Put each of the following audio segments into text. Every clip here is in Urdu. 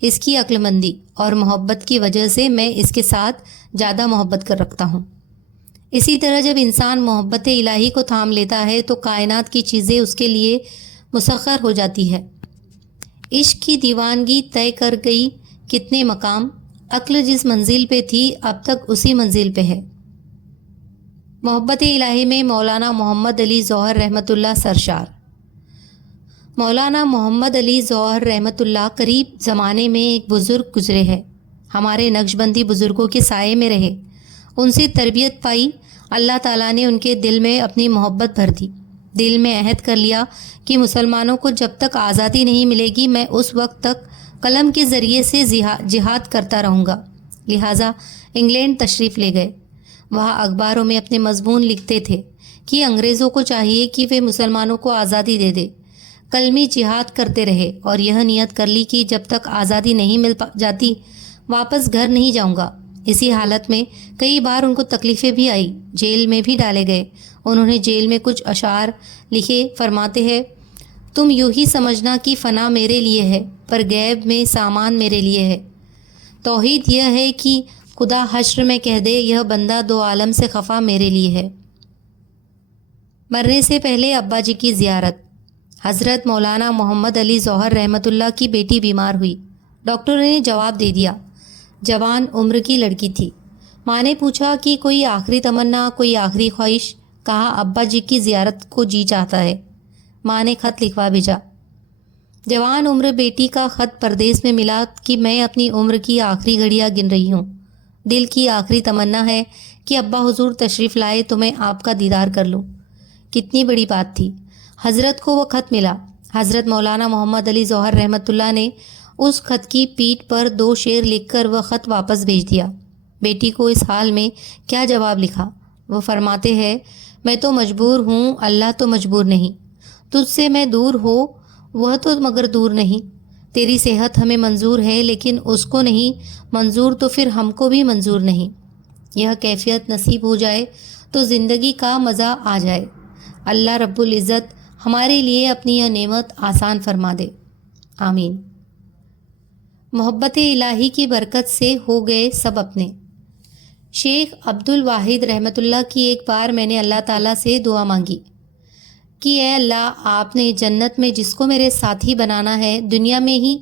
اس کی عقل مندی اور محبت کی وجہ سے میں اس کے ساتھ زیادہ محبت کر رکھتا ہوں۔ اسی طرح جب انسان محبت الہی کو تھام لیتا ہے تو کائنات کی چیزیں اس کے لیے مسخر ہو جاتی ہے۔ عشق کی دیوانگی طے کر گئی کتنے مقام، عقل جس منزل پہ تھی اب تک اسی منزل پہ ہے۔ محبت الہی میں مولانا محمد علی ظہر رحمۃ اللہ سرشار۔ مولانا محمد علی ظہر رحمۃ اللہ قریب زمانے میں ایک بزرگ گزرے ہیں۔ ہمارے نقش بندی بزرگوں کے سائے میں رہے، ان سے تربیت پائی۔ اللہ تعالیٰ نے ان کے دل میں اپنی محبت بھر دی۔ دل میں عہد کر لیا کہ مسلمانوں کو جب تک آزادی نہیں ملے گی میں اس وقت تک قلم کے ذریعے سے جہاد کرتا رہوں گا۔ لہٰذا انگلینڈ تشریف لے گئے۔ وہاں اخباروں میں اپنے مضمون لکھتے تھے کہ انگریزوں کو چاہیے کہ وہ مسلمانوں کو آزادی دے دے۔ کلمی جہاد کرتے رہے اور یہ نیت کر لی کہ جب تک آزادی نہیں مل جاتی واپس گھر نہیں جاؤں گا۔ اسی حالت میں کئی بار ان کو تکلیفیں بھی آئی، جیل میں بھی ڈالے گئے۔ انہوں نے جیل میں کچھ اشعار لکھے، فرماتے ہیں، تم یوں ہی سمجھنا کہ فنا میرے لیے ہے پر غیب میں سامان میرے لیے ہے۔ توحید یہ ہے کہ خدا حشر میں کہہ دے یہ بندہ دو عالم سے خفا میرے لیے ہے۔ مرنے سے پہلے ابا جی کی زیارت۔ حضرت مولانا محمد علی ظہر رحمۃ اللہ کی بیٹی بیمار ہوئی۔ ڈاکٹر نے جواب دے دیا، جوان عمر کی لڑکی تھی۔ ماں نے پوچھا کہ کوئی آخری تمنا، کوئی آخری خواہش؟ کہا ابا جی کی زیارت کو جی چاہتا ہے۔ ماں نے خط لکھوا بھیجا۔ جوان عمر بیٹی کا خط پردیس میں ملا کہ میں اپنی عمر کی آخری گھڑیاں گن رہی ہوں۔ دل کی آخری تمنا ہے کہ ابا حضور تشریف لائے تو میں آپ کا دیدار کر لوں۔ کتنی بڑی بات تھی۔ حضرت کو وہ خط ملا۔ حضرت مولانا محمد علی ظہر رحمۃ اللہ نے اس خط کی پیٹھ پر 2 شعر لکھ کر وہ خط واپس بھیج دیا۔ بیٹی کو اس حال میں کیا جواب لکھا؟ وہ فرماتے ہیں، میں تو مجبور ہوں، اللہ تو مجبور نہیں۔ تجھ سے میں دور ہو، وہ تو مگر دور نہیں۔ تیری صحت ہمیں منظور ہے لیکن اس کو نہیں منظور تو پھر ہم کو بھی منظور نہیں۔ یہ کیفیت نصیب ہو جائے تو زندگی کا مزہ آ جائے۔ اللہ رب العزت ہمارے لیے اپنی یہ نعمت آسان فرما دے، آمین۔ محبت الہی کی برکت سے ہو گئے سب اپنے۔ شیخ عبد الواحد رحمۃ اللہ کی ایک بار میں نے اللہ تعالیٰ سے دعا مانگی کہ اے اللہ، آپ نے جنت میں جس کو میرے ساتھی بنانا ہے دنیا میں ہی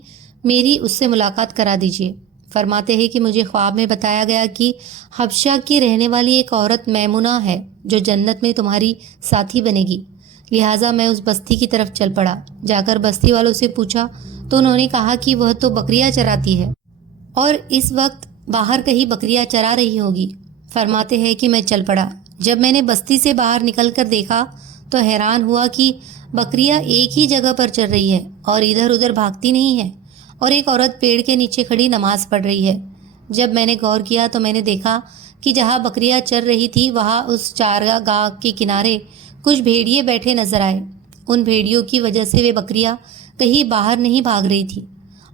میری اس سے ملاقات کرا دیجیے۔ فرماتے ہیں کہ مجھے خواب میں بتایا گیا کہ حبشہ کی رہنے والی ایک عورت میمونہ ہے جو جنت میں تمہاری ساتھی بنے گی۔ لہٰذا میں اس بستی کی طرف چل پڑا۔ جا کر بستی والوں سے پوچھا تو انہوں نے کہا کہ وہ تو بکریاں چراتی ہے اور اس وقت باہر کہیں بکریاں چرا رہی ہوگی۔ فرماتے ہیں کہ میں چل پڑا۔ جب میں نے بستی سے باہر نکل کر دیکھا تو حیران ہوا کہ بکریاں ایک ہی جگہ پر چر رہی ہے اور ادھر ادھر بھاگتی نہیں ہے، اور ایک عورت پیڑ کے نیچے کھڑی نماز پڑھ رہی ہے۔ جب میں نے غور کیا تو میں نے دیکھا کہ جہاں بکریاں چر رہی تھی وہاں اس چارگاہ کے کنارے کچھ بھیڑیے بیٹھے نظر آئے۔ ان بھیڑیوں کی وجہ سے وہ بکریاں کہیں باہر نہیں بھاگ رہی تھی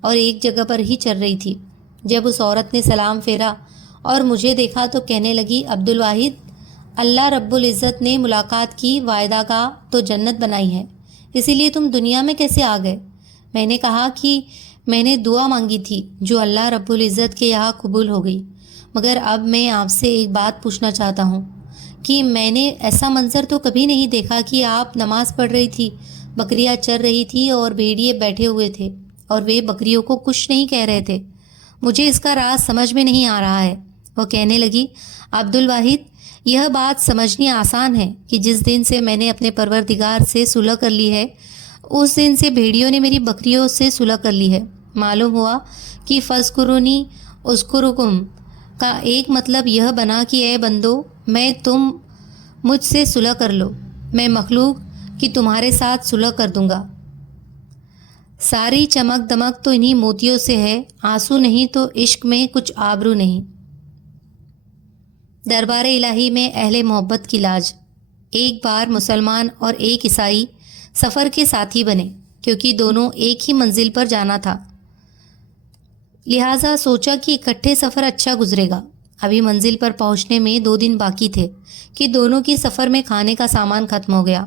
اور ایک جگہ پر ہی چر رہی تھی۔ جب اس عورت نے سلام پھیرا اور مجھے دیکھا تو کہنے لگی، عبد الواحد، اللہ رب العزت نے ملاقات کی وعدہ گاہ تو جنت بنائی ہے، اسی لیے تم دنیا میں کیسے آ گئے؟ میں نے کہا کہ میں نے دعا مانگی تھی جو اللہ رب العزت کے یہاں قبول ہو گئی، مگر اب میں آپ سے ایک بات پوچھنا چاہتا ہوں کہ میں نے ایسا منظر تو کبھی نہیں دیکھا کہ آپ نماز پڑھ رہی تھی، بکریاں چر رہی تھی اور بھیڑیے بیٹھے ہوئے تھے اور وہ بکریوں کو کچھ نہیں کہہ رہے تھے۔ مجھے اس کا راز سمجھ میں نہیں آ رہا ہے۔ وہ کہنے لگی، عبد الواحد، یہ بات سمجھنی آسان ہے کہ جس دن سے میں نے اپنے پروردگار سے صلح کر لی ہے اس دن سے بھیڑیوں نے میری بکریوں سے صلح کر لی ہے۔ معلوم ہوا کہ فاذکرونی اذکرکم کا ایک مطلب یہ بنا کہ اے بندو، میں تم مجھ سے صلح کر لو، میں مخلوق کہ تمہارے ساتھ صلح کر دوں گا۔ ساری چمک دمک تو انہی موتیوں سے ہے، آنسو نہیں تو عشق میں کچھ آبرو نہیں۔ دربار الہی میں اہل محبت کی لاج۔ ایک بار مسلمان اور ایک عیسائی سفر کے ساتھی بنے کیونکہ دونوں ایک ہی منزل پر جانا تھا، لہٰذا سوچا کہ اکٹھے سفر اچھا گزرے گا۔ ابھی منزل پر پہنچنے میں 2 دن باقی تھے کہ دونوں کی سفر میں کھانے کا سامان ختم ہو گیا۔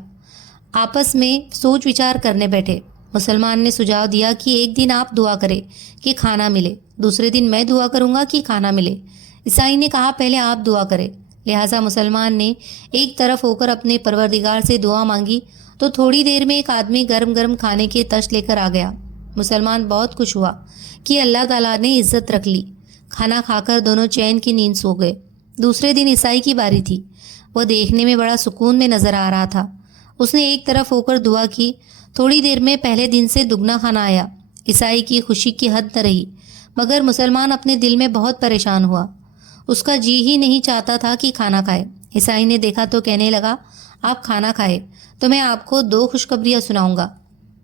آپس میں سوچ وچار کرنے بیٹھے۔ مسلمان نے سجھاؤ دیا کہ ایک دن آپ دعا کریں کہ کھانا ملے، دوسرے دن میں دعا کروں گا کہ کھانا ملے۔ عیسائی نے کہا پہلے آپ دعا کریں۔ لہٰذا مسلمان نے ایک طرف ہو کر اپنے پروردگار سے دعا مانگی تو تھوڑی دیر میں ایک آدمی گرم گرم کھانے کے تش لے کر آ گیا۔ مسلمان بہت خوش ہوا کہ اللہ تعالیٰ نے عزت رکھ لی۔ کھانا کھا کر دونوں چین کی نیند سو گئے۔ دوسرے دن عیسائی کی باری تھی۔ وہ دیکھنے میں بڑا سکون میں نظر آ رہا تھا۔ اس نے ایک طرف ہو کر دعا کی۔ تھوڑی دیر میں پہلے دن سے دگنا کھانا آیا۔ عیسائی کی خوشی کی حد نہ رہی، مگر مسلمان اپنے دل میں بہت پریشان ہوا۔ اس کا جی ہی نہیں چاہتا تھا کہ کھانا کھائے۔ عیسائی نے دیکھا تو کہنے لگا، آپ کھانا کھائے تو میں آپ کو 2 خوشخبریاں سناؤں گا۔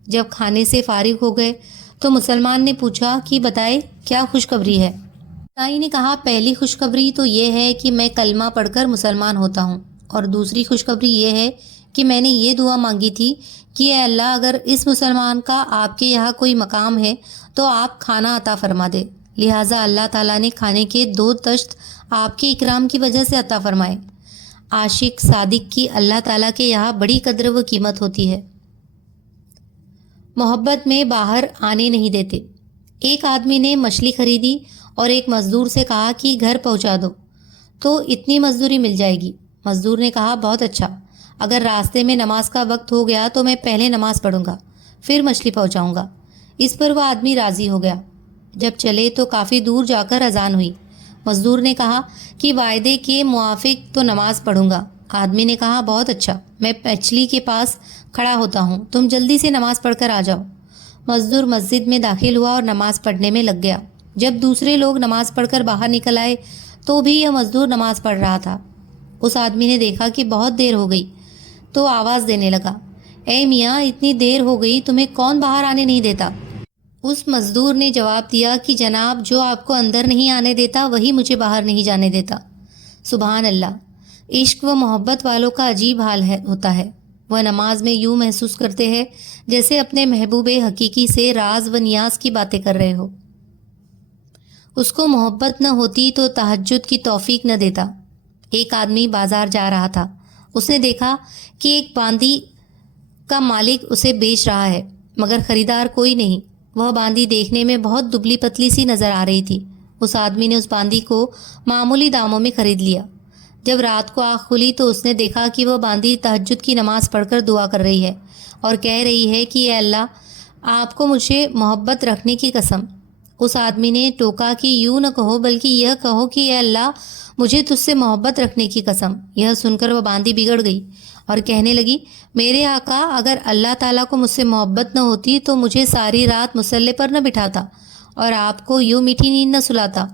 جب کھانے سے فارغ ہو گئے تو مسلمان نے پوچھا کہ بتائے کیا خوشخبری ہے؟ عیسائی نے کہا پہلی خوشخبری تو یہ ہے کہ میں کلمہ پڑھ کر مسلمان ہوتا ہوں، اور دوسری خوشخبری یہ ہے کہ میں نے یہ دعا مانگی تھی کہ اے اللہ اگر اس مسلمان کا آپ کے یہاں کوئی مقام ہے تو آپ کھانا عطا فرما دے، لہٰذا اللہ تعالیٰ نے کھانے کے 2 تشت آپ کے اکرام کی وجہ سے عطا فرمائے۔ عاشق صادق کی اللہ تعالیٰ کے یہاں بڑی قدر و قیمت ہوتی ہے۔ محبت میں باہر آنے نہیں دیتے۔ ایک آدمی نے مچھلی خریدی اور ایک مزدور سے کہا کہ گھر پہنچا دو تو اتنی مزدوری مل جائے گی۔ مزدور نے کہا بہت اچھا، اگر راستے میں نماز کا وقت ہو گیا تو میں پہلے نماز پڑھوں گا پھر مچھلی پہنچاؤں گا۔ اس پر وہ آدمی راضی ہو گیا۔ جب چلے تو کافی دور جا کر اذان ہوئی۔ مزدور نے کہا کہ وعدے کے موافق تو نماز پڑھوں گا۔ آدمی نے کہا بہت اچھا، میں مچھلی کے پاس کھڑا ہوتا ہوں، تم جلدی سے نماز پڑھ کر آ جاؤ۔ مزدور مسجد میں داخل ہوا اور نماز پڑھنے میں لگ گیا۔ جب دوسرے لوگ نماز پڑھ کر باہر نکل آئے تو بھی یہ مزدور نماز پڑھ رہا تھا۔ اس آدمی نے دیکھا کہ بہت دیر ہو گئی تو آواز دینے لگا، اے میاں اتنی دیر ہو گئی، تمہیں کون باہر آنے نہیں دیتا؟ اس مزدور نے جواب دیا کہ جناب جو آپ کو اندر نہیں آنے دیتا وہی مجھے باہر نہیں جانے دیتا۔ سبحان اللہ، عشق و محبت والوں کا عجیب حال ہوتا ہے۔ وہ نماز میں یوں محسوس کرتے ہیں جیسے اپنے محبوب حقیقی سے راز و نیاز کی باتیں کر رہے ہو۔ اس کو محبت نہ ہوتی تو تہجد کی توفیق نہ دیتا۔ ایک آدمی بازار جا رہا تھا۔ اس نے دیکھا کہ ایک باندی کا مالک اسے بیچ رہا ہے مگر خریدار کوئی نہیں۔ وہ باندی دیکھنے میں بہت دبلی پتلی سی نظر آ رہی تھی۔ اس آدمی نے اس باندی کو معمولی داموں میں خرید لیا۔ جب رات کو آنکھ کھلی تو اس نے دیکھا کہ وہ باندی تہجد کی نماز پڑھ کر دعا کر رہی ہے اور کہہ رہی ہے کہ اے اللہ آپ کو مجھے محبت رکھنے کی قسم۔ اس آدمی نے ٹوکا کہ یوں نہ کہو بلکہ یہ کہو کہ اے اللہ مجھے تجھ سے محبت رکھنے کی قسم۔ یہ سن کر وہ باندی بگڑ گئی اور کہنے لگی، میرے آقا اگر اللہ تعالیٰ کو مجھ سے محبت نہ ہوتی تو مجھے ساری رات مصلے پر نہ بٹھاتا اور آپ کو یوں میٹھی نیند نہ سلاتا۔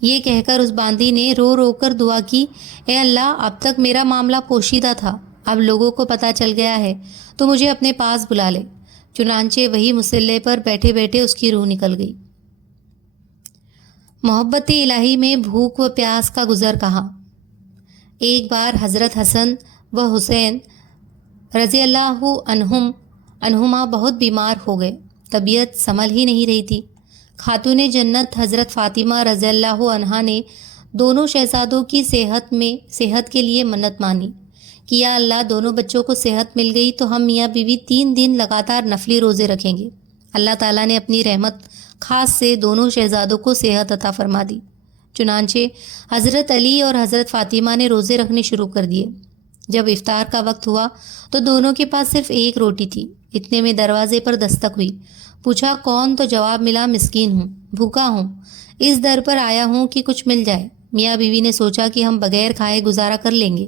یہ کہہ کر اس باندی نے رو رو کر دعا کی، اے اللہ اب تک میرا معاملہ پوشیدہ تھا، اب لوگوں کو پتہ چل گیا ہے تو مجھے اپنے پاس بلا لے۔ چنانچہ وہی مصلے پر بیٹھے بیٹھے اس کی روح نکل گئی۔ محبت الہی میں بھوک و پیاس کا گزر کہاں؟ ایک بار حضرت حسن و حسین رضی اللہ عنہما بہت بیمار ہو گئے۔ طبیعت سنبھل ہی نہیں رہی تھی۔ خاتون جنت حضرت فاطمہ رضی اللہ عنہا نے دونوں شہزادوں کی صحت کے لیے منت مانی کہ یا اللہ دونوں بچوں کو صحت مل گئی تو ہم میاں بیوی 3 دن لگاتار نفلی روزے رکھیں گے۔ اللہ تعالیٰ نے اپنی رحمت خاص سے دونوں شہزادوں کو صحت عطا فرما دی۔ چنانچہ حضرت علی اور حضرت فاطمہ نے روزے رکھنے شروع کر دیے۔ جب افطار کا وقت ہوا تو دونوں کے پاس صرف ایک روٹی تھی۔ اتنے میں دروازے پر دستک ہوئی۔ پوچھا کون؟ تو جواب ملا مسکین ہوں، بھوکا ہوں، اس در پر آیا ہوں کہ کچھ مل جائے۔ میاں بیوی نے سوچا کہ ہم بغیر کھائے گزارا کر لیں گے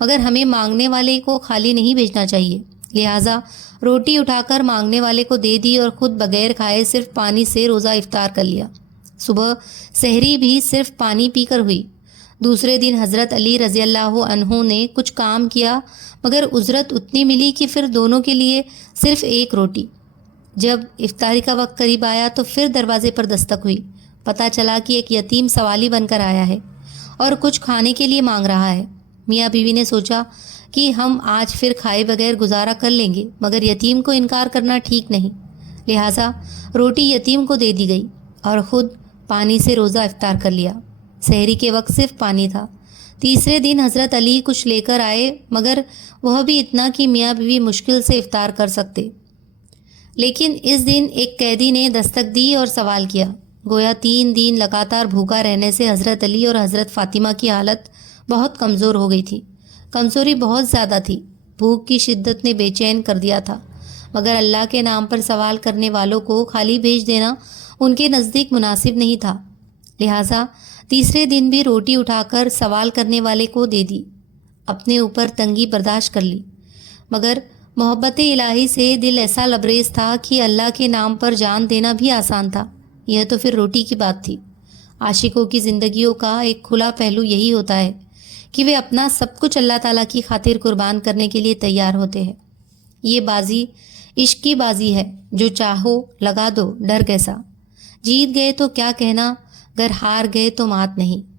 مگر ہمیں مانگنے والے کو خالی نہیں بھیجنا چاہیے، لہٰذا روٹی اٹھا کر مانگنے والے کو دے دی اور خود بغیر کھائے صرف پانی سے روزہ افطار کر لیا۔ صبح سحری بھی صرف پانی پی کر ہوئی۔ دوسرے دن حضرت علی رضی اللہ عنہ نے کچھ کام کیا مگر اجرت اتنی ملی کہ پھر دونوں کے لیے صرف ایک روٹی۔ جب افطاری کا وقت قریب آیا تو پھر دروازے پر دستک ہوئی۔ پتہ چلا کہ ایک یتیم سوالی بن کر آیا ہے اور کچھ کھانے کے لیے مانگ رہا ہے۔ میاں بیوی نے سوچا کہ ہم آج پھر کھائے بغیر گزارا کر لیں گے مگر یتیم کو انکار کرنا ٹھیک نہیں، لہٰذا روٹی یتیم کو دے دی گئی اور خود پانی سے روزہ افطار کر لیا۔ سحری کے وقت صرف پانی تھا۔ تیسرے دن حضرت علی کچھ لے کر آئے مگر وہ بھی اتنا کہ میاں بیوی مشکل سے افطار کر سکتے۔ لیکن اس دن ایک قیدی نے دستک دی اور سوال کیا۔ گویا 3 دن لگاتار بھوکا رہنے سے حضرت علی اور حضرت فاطمہ کی حالت بہت کمزور ہو گئی تھی۔ کمزوری بہت زیادہ تھی، بھوک کی شدت نے بے چین کر دیا تھا، مگر اللہ کے نام پر سوال کرنے والوں کو خالی بھیج دینا ان کے نزدیک مناسب نہیں تھا، لہٰذا تیسرے دن بھی روٹی اٹھا کر سوال کرنے والے کو دے دی، اپنے اوپر تنگی برداشت کر لی۔ مگر محبت الہی سے دل ایسا لبریز تھا کہ اللہ کے نام پر جان دینا بھی آسان تھا، یہ تو پھر روٹی کی بات تھی۔ عاشقوں کی زندگیوں کا ایک کھلا پہلو یہی ہوتا ہے کہ وہ اپنا سب کچھ اللہ تعالیٰ کی خاطر قربان کرنے کے لیے تیار ہوتے ہیں۔ یہ بازی عشق کی بازی ہے، جو چاہو لگا دو، ڈر کیسا؟ جیت گئے تو کیا کہنا، گر ہار گئے تو مات نہیں۔